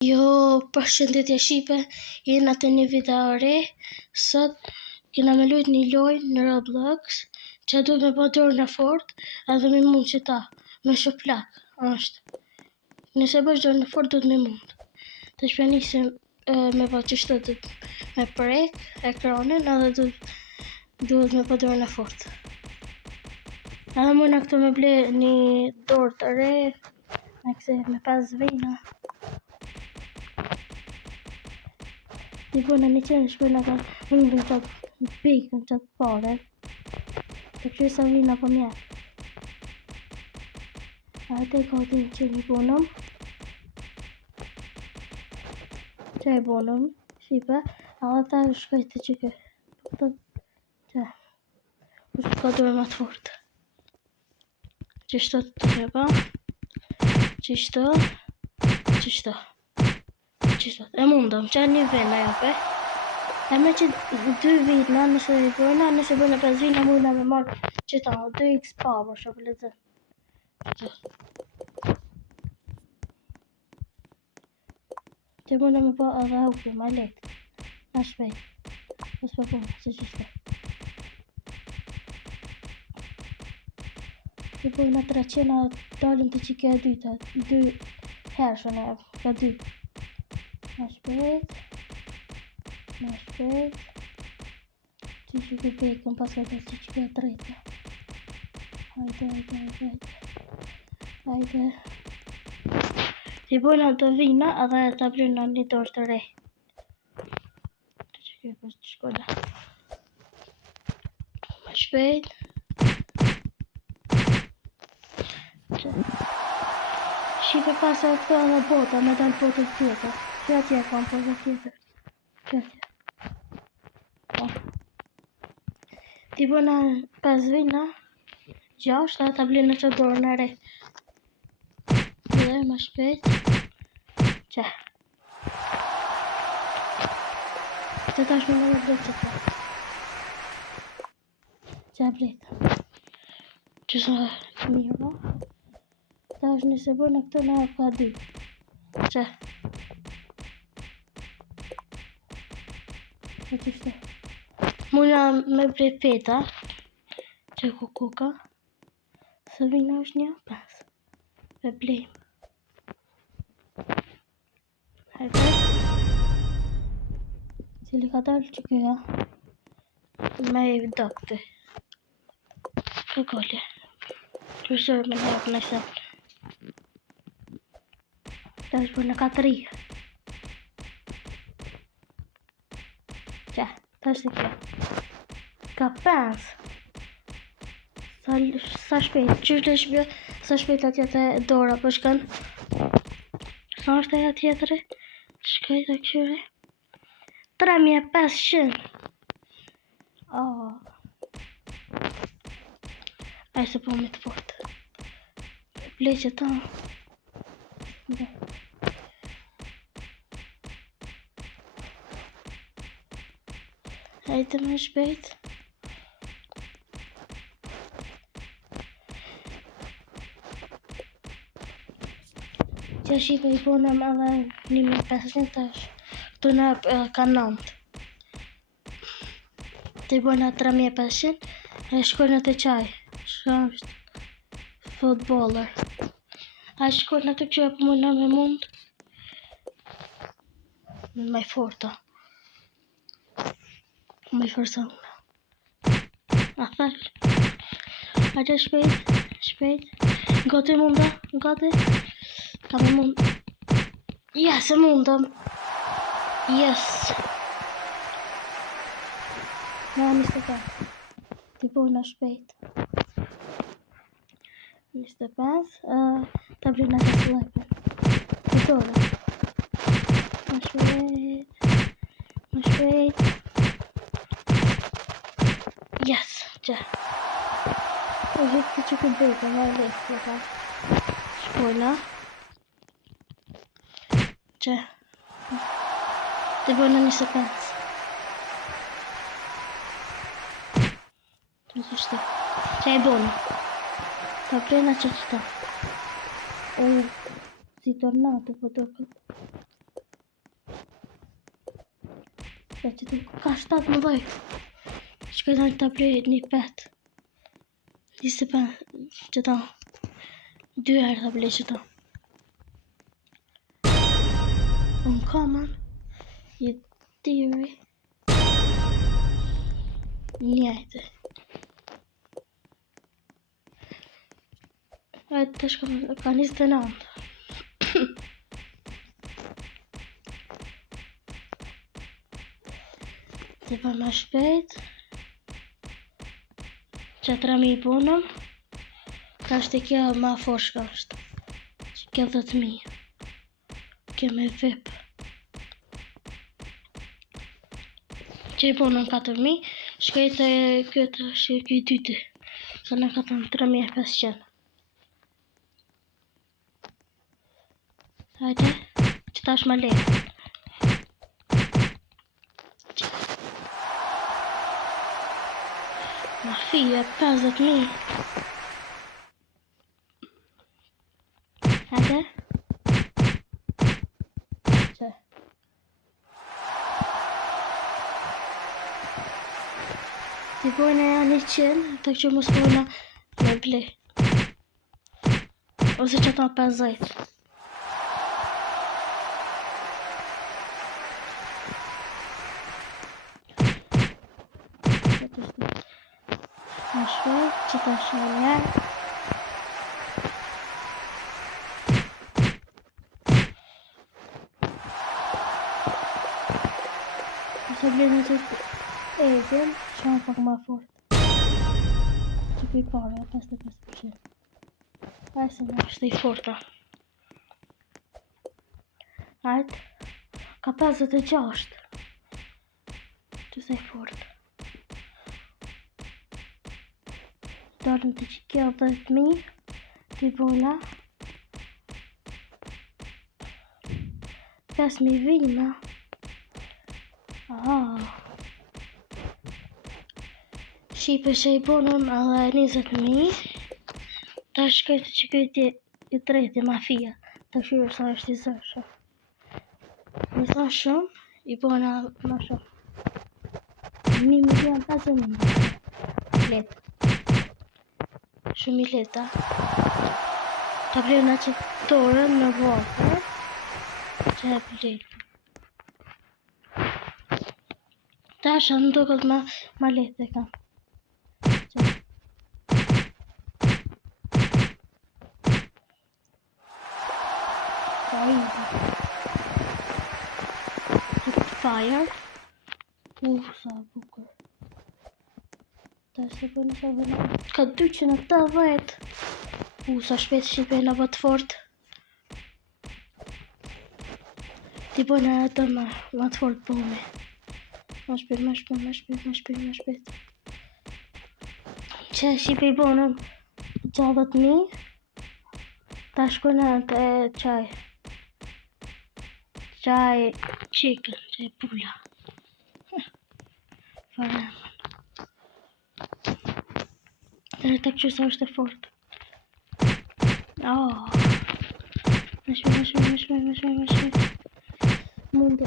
Jo, përshëndetje Shqipe, jena të një video re. Sot kena me lujt një lojë në Roblox që duhet me bë dorën e fort edhe me mund që ta me shoplak është. Nëse bësh dorën e fort duhet me mund. Të shpjanisim me bë që shtë me prek ekranin edhe duhet me bë dorën e fort. Edhe mujna këtu me ble një dorë të re me 5 vina. Ti bëna një qenë shpëna ka unë dhe qatë pikën qatë pare. Të kërë sa vina për mjetë. A te ka të që një bënëm. Që e bënëm, Shqipe. A ta shkaj të që kë. Që. Usë ka dërë më të fort. Qështu të treba. Qështu. Qështu. E mundëm, që një vina jape. E me që 2 vina nëse i bëjna, nëse bëjna 5 vina mujna me marrë që ta 2x power, shumë lezë. Që mujna me po edhe hukë, ma letë. Na shpejt. Nësë për punë, që qështë. Që bëjna 300 dalën të që ke 2 hershën e ka 2. Ma shpejt. Që që ke pekën pas ka që që ke drejta. Hajde. Ti bojna të vina edhe të bryna një dorë të re. Që ke pas të shkolla. Ma shpejt. Shqipe pas e të edhe bota, me dalë botën tjetër. Që atje kam botën tjetër. Që atje. Ti bëna 5 vina, 6, dhe ta blinë që dorën e re. Dhe ma shpejt. Që. Që ta shme në blejt që ta. Që blejt. Që sa mira. Ta është nëse bëna këto në ka 2. Që. Që që shte. Muna me bre peta. Që kukuka. Së vina është një 5. Me blejmë. Hajde. Cili ka dalë që këja. Me i dokte. Që gole. Qërësër me në hapë nëse. Ta është bërë në 4. Që. Ta është të kjo. Ka 5. Sa shpejt. Qështë është bjë. Sa shpejt atje të dora për shkën. Sa është e atjetëre. Shkaj të këshyre. 3500. Ajë se po me të fort. Ble që ta. Hajde me shpejt. Që Shqipe i ponëm edhe 1500 tash. Këtu në ka 9. Të i bojna 3500. E shkojnë të qaj. Shka është futboller. A shkojnë të qaj për mujna me mund. Me forta. Me forsa una. A thall. Hajde shpejt. Gati munda. Gati. Ka me mund. Yes, e mundëm. Yes. Në 25. Ti bojna shpejt. 25. Ta brina të slajpen. Të dore. Ma shpejt. Yes, që. O gjithë të që këtë bejtë, ma e lekë. Shkojna. Që. Të bojna 25. Që qështë. Që e bojna. Ta prena që qëta. O, si tornato po do këtë. Dhe që të ka 17. Shkoj të ta blej një pet. 25 që ta. 2 herë ta blej që ta. Unë kaman. I tiri. Njëjtë. Të shkëm ka 29. Të pa ma shpejt. Që 3.000 punëm. Ka është kjo ma foshka është. Kjo 10.000. Kjo me VIP. Që I punëm 4.000. Shkej të këtë është kjo dyti. Së në ka të 3.500. Hajde, që ta është ma lejtë. Ma fije, 50.000. Hajde. Që. Ti bojnë e 100, të që mos bojnë me ble. Ose që ta 50. Më shpejt, që ta shëllë. Ose blenë të edhjem, që në pak ma fort. Që për I pare, 55%. Ajse në është I forta. Ajtë, ka 56. Që se I fort. Dorën të që kjo 10.000. Të I bona 5.000 vina. Shqipe që I bonëm edhe 20.000. Ta shkajtë që këjtë I treti mafia. Ta shqyrë sa është I zërshë. Në sa shumë, I bona ma shumë. 1.500.000 letë. Shumë I leta. Ta blejnë që torën në votër. Që e blejnë. Ta është në duket ma letë e kam. Fire. Sa bukur. Ta se përnë sa vëna. Ka 280. Sa shpet shqipena vë të fort. Ti përnë e të ma të fort bëme. Ma shpet. Që shqipe I bonëm 60.000. Ta shkona të qaj. Qaj chicken, qaj pula. Faremën. Dhe të këqy sa është e fort. Më shpejt. Munde.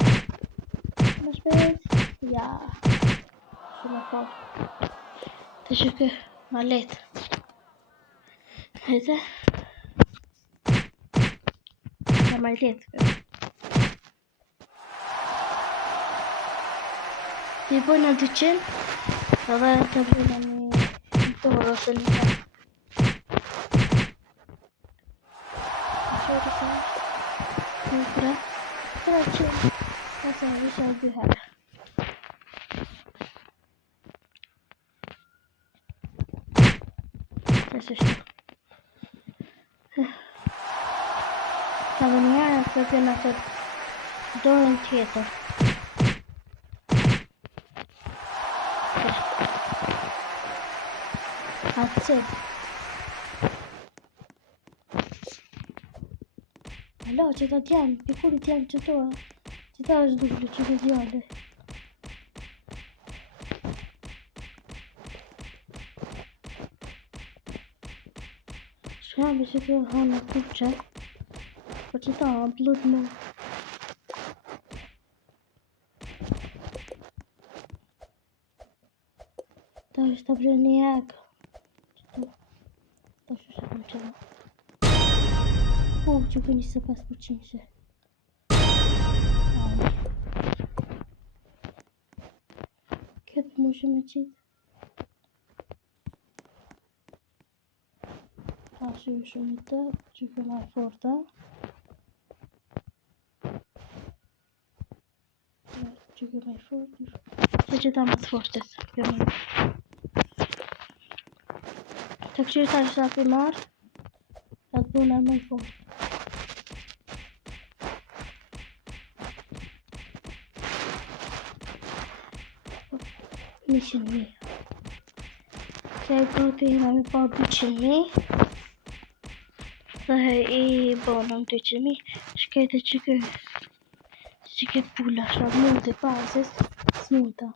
Më shpejt. Ja. Shumë e fort. Të që kë, ma letë. Hete. Ka ma letë kë. Ti bojnë 200, edhe të bojnë një torë ose një ta. Qërë sa është? Një 300. Ose isha 2 herë. Ese shtu. Ka dhe një herë të të të dorën tjetër. Atëse. Alo, që ta t'janë, pikuri t'janë që toa. Që ta është dublu që të djale. Shkambi që të hana kupqe. Po që ta blut më. Ta është të bërë një egg. Ta është të kam qëma. Që për 25% që. Këtë më shumë e qitë. Ta është shumë i të, që këma e forta. Që këma e fortë. Që që ta më të fortet. Të këshirë ta është atë i marë. Ta të bëna më i fortë. $100,000. Që e proteina me pa 200,000. Dhe i bonëm 200,000. Shkete që ke pula shumë mund të pasës. Smuta.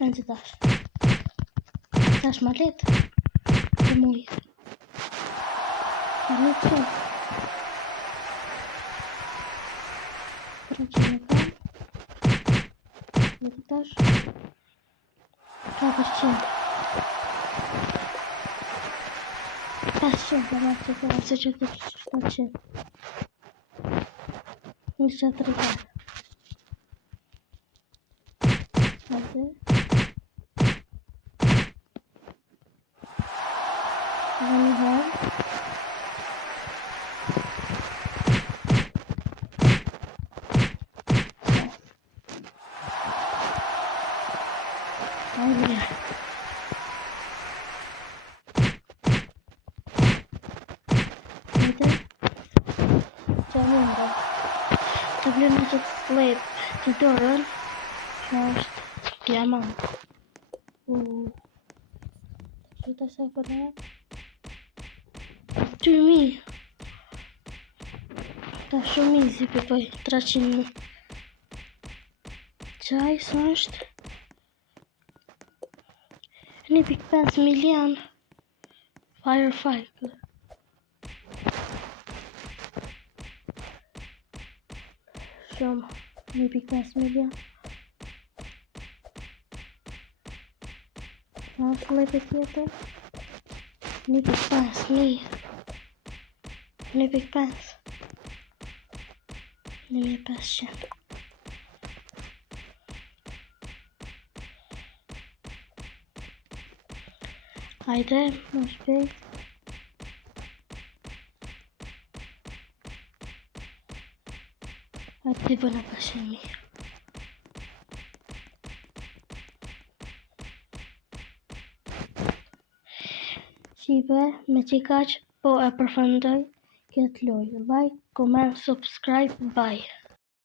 Në që tash. Tash ma letë. Të mujë. Në që. 300,000. Në të tash 400. 500 dhe marë që të se që të 700. Në që të rritar. Hajde. Dhe një herë. Hajde. Hajde. Që mundë. Të blenë që të lep të dorën. Që është diamant. Që të se për e? 2.000. Ta shumë easy pëpoj 300.000. Qaj së është 1.5 milion. Firefighter. Shumë 1.5 milion. Në është lepe tjetër 1.5 mijë. 1.5 1.500. Hajde, më shpejt. Hajde të bëna 500.000. Qipe, me që kaq po e përfundoj këtë lojë. Like, comment, subscribe, bye.